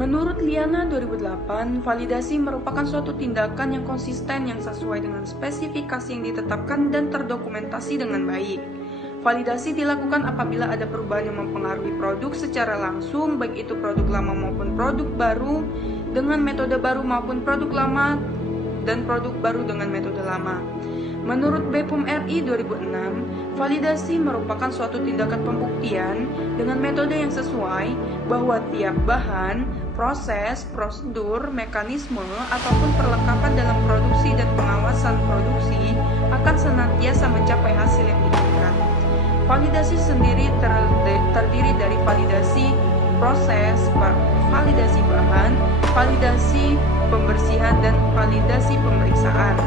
Menurut Liana 2008, validasi merupakan suatu tindakan yang konsisten yang sesuai dengan spesifikasi yang ditetapkan dan terdokumentasi dengan baik. Validasi dilakukan apabila ada perubahan yang mempengaruhi produk secara langsung, baik itu produk lama maupun produk baru dengan metode baru maupun produk lama dan produk baru dengan metode lama. Menurut BPOM RI 2006, validasi merupakan suatu tindakan pembuktian dengan metode yang sesuai bahwa tiap bahan, proses, prosedur, mekanisme, ataupun perlengkapan dalam produksi dan pengawasan produksi akan senantiasa mencapai hasil yang diinginkan. Validasi sendiri terdiri dari validasi proses, validasi bahan, validasi pembersihan, dan validasi pemeriksaan.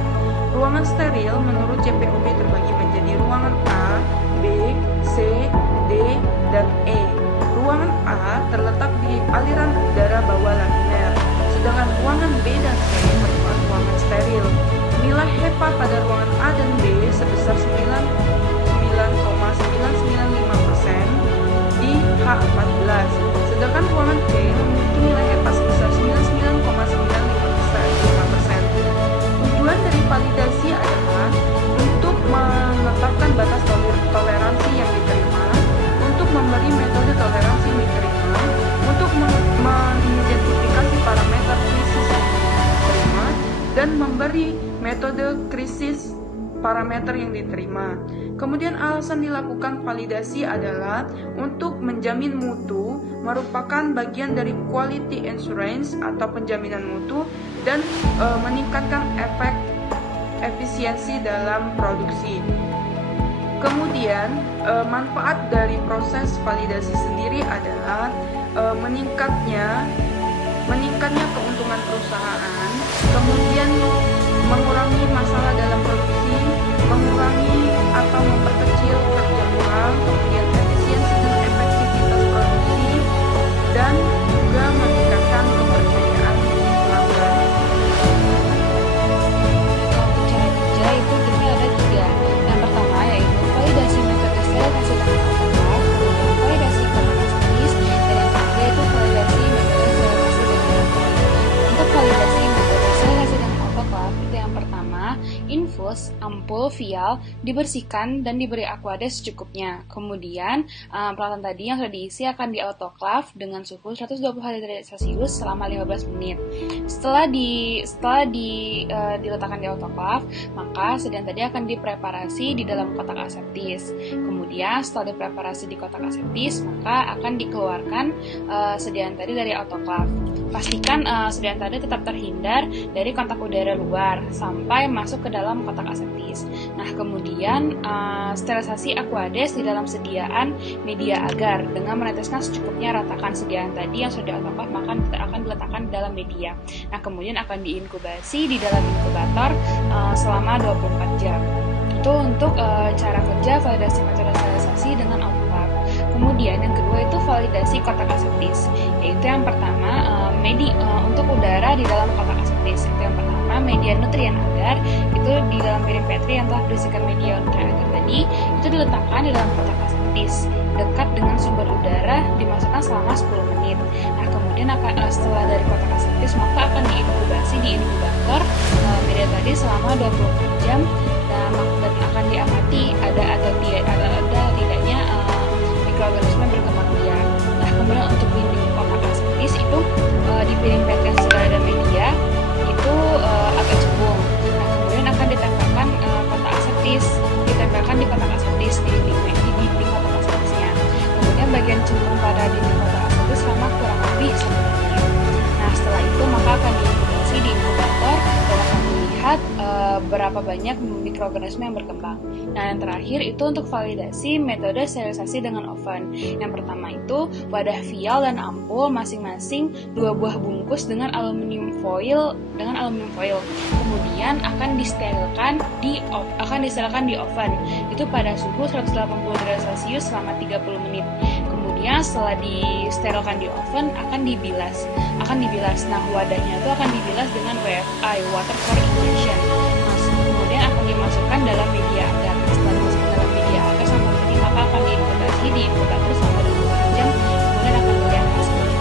Ruangan steril menurut JPOB terbagi menjadi ruangan A, B, C, D, dan E. Ruangan A terletak di aliran udara bawah laminar, sedangkan ruangan B dan C merupakan ruangan steril. Nilai HEPA pada ruangan A dan B sebesar 99,995% di H14, sedangkan ruangan C memiliki nilai HEPA sebesar 99,995%. Tujuan dari validasi adalah untuk menetapkan batas toleransi yang diterima, untuk memberi metode toleransi yang diterima, untuk mengidentifikasi parameter krisis yang diterima, dan memberi metode krisis parameter yang diterima. Kemudian alasan dilakukan validasi adalah untuk menjamin mutu, merupakan bagian dari quality assurance atau penjaminan mutu, dan meningkatkan efisiensi dalam produksi. Kemudian manfaat dari proses validasi sendiri adalah meningkatnya keuntungan perusahaan, kemudian mengurangi masalah dalam produksi, mengurangi atau memperkecil kerja ulang, kemudian efisiensi dan efektivitas produksi, dan juga meningkatkan kepercayaan pelanggan. Cara kerja itu kita ada 3. Yang pertama yaitu validasi metode sterilisasi dengan autoclave, kemudian validasi kromatografis, dan yang ketiga itu validasi metode sterilisasi dengan autoclave. Untuk validasi metode sterilisasi dengan autoclave itu yang pertama, infus, ampul, vial dibersihkan dan diberi aquades secukupnya. Kemudian peralatan tadi yang sudah diisi akan di autoclave dengan suhu 120 derajat Celcius selama 15 menit. Setelah diletakkan di autoclave, maka sediaan tadi akan dipreparasi di dalam kotak aseptis. Kemudian setelah dipreparasi di kotak aseptis, maka akan dikeluarkan sediaan tadi dari autoclave. Pastikan sediaan tadi tetap terhindar dari kontak udara luar sampai masuk ke dalam kotak aseptis. Nah, kemudian sterilisasi aquades di dalam sediaan media agar dengan meneteskan secukupnya, ratakan sediaan tadi yang sudah autoclave maka akan diletakkan di dalam media. Nah, kemudian akan diinkubasi di dalam inkubator selama 24 jam. Itu untuk cara kerja validasi metode sterilisasi dengan autoclave. Kemudian yang kedua itu validasi kotak aseptis, yaitu yang pertama untuk udara di dalam kotak aseptis. Itu yang pertama, media nutrien agar itu di dalam piring petri yang telah berisikan media nutrien agar tadi itu diletakkan di dalam kotak aseptis dekat dengan sumber udara, dimasukkan selama 10 menit. Nah, kemudian setelah dari kotak aseptis maka akan diinkubasi di inkubator media tadi selama 24 jam dan akan diamati ada tidaknya mikroorganisme yang berkembang biak. Nah, kemudian untuk dinding kotak aseptis itu di piring petri yang sudah ada media itu agak cembung. Nah, kemudian akan ditempelkan ditempelkan di kotak aseptis di dinding kotak aseptisnya. Kemudian bagian cembung pada dinding kotak aseptis selama kurang lebih 1 menit. Nah, setelah itu maka akan diinkubasi di inkubator dan akan melihat berapa banyak mikroorganisme yang berkembang. Nah, yang terakhir itu untuk validasi metode sterilisasi dengan oven. Yang pertama itu wadah vial dan ampul masing-masing 2 buah bungkus dengan aluminium foil. Kemudian akan disterilkan di oven. Itu pada suhu 180 derajat Celcius selama 30 menit. Kemudian setelah disterilkan di oven akan dibilas. Nah, wadahnya itu akan dibilas dengan WFI, water for injection. Kemudian akan dimasukkan dalam media agar. Setelah dimasukkan dalam media agar sampai tadi maka akan diinkubasi di inkubator selama 24 jam. Kemudian akan dilihat hasilnya.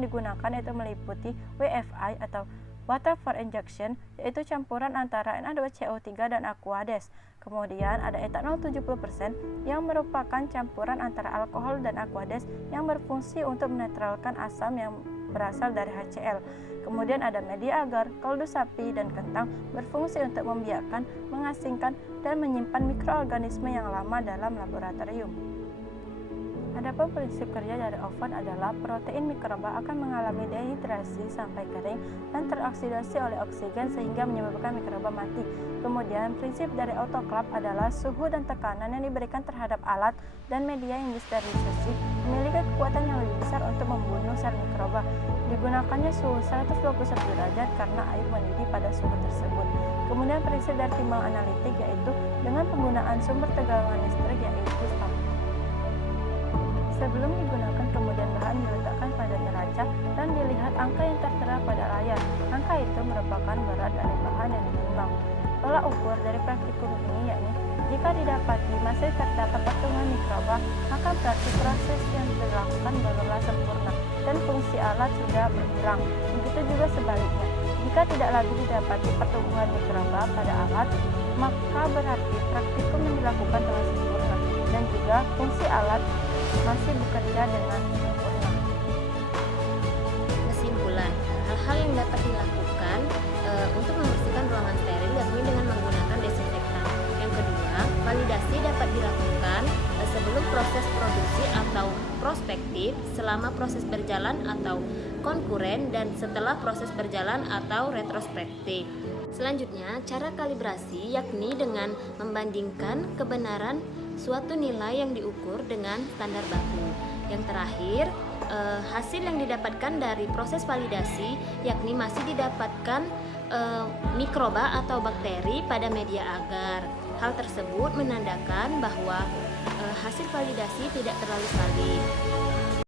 yang digunakan itu meliputi WFI atau water for injection, yaitu campuran antara Na2CO3 dan Aquades. Kemudian ada etanol 70% yang merupakan campuran antara alkohol dan Aquades yang berfungsi untuk menetralkan asam yang berasal dari HCl. Kemudian ada media agar, kaldu sapi, dan kentang berfungsi untuk membiarkan, mengasingkan, dan menyimpan mikroorganisme yang lama dalam laboratorium. Adapun prinsip kerja dari oven adalah protein mikroba akan mengalami dehidrasi sampai kering dan teroksidasi oleh oksigen sehingga menyebabkan mikroba mati. Kemudian prinsip dari autoclave adalah suhu dan tekanan yang diberikan terhadap alat dan media yang disterilisasi memiliki kekuatan yang lebih besar untuk membunuh sel mikroba. Digunakannya suhu 121 derajat karena air mendidih pada suhu tersebut. Kemudian prinsip dari timbang analitik yaitu dengan penggunaan sumber tegangan listrik yaitu stator. Sebelum digunakan, kemudian bahan diletakkan pada neraca dan dilihat angka yang tertera pada layar. Angka itu merupakan berat dari bahan yang ditimbang. Tolak ukur dari praktikum ini yakni jika didapati masih terdapat pertumbuhan mikroba, maka berarti proses yang dilakukan belumlah sempurna dan fungsi alat sudah berkurang. Begitu juga sebaliknya, jika tidak lagi didapati pertumbuhan mikroba pada alat, maka berarti praktikum yang dilakukan telah sempurna dan juga fungsi alat masih bekerja dengan sempurna. Kesimpulan, hal-hal yang dapat dilakukan untuk membersihkan ruangan steril yakni dengan menggunakan desinfektan. Yang kedua, validasi dapat dilakukan sebelum proses produksi atau prospektif, selama proses berjalan atau konkuren, dan setelah proses berjalan atau retrospektif. Selanjutnya, cara kalibrasi yakni dengan membandingkan kebenaran suatu nilai yang diukur dengan standar baku. Yang terakhir, hasil yang didapatkan dari proses validasi yakni masih didapatkan mikroba atau bakteri pada media agar. Hal tersebut menandakan bahwa hasil validasi tidak terlalu valid.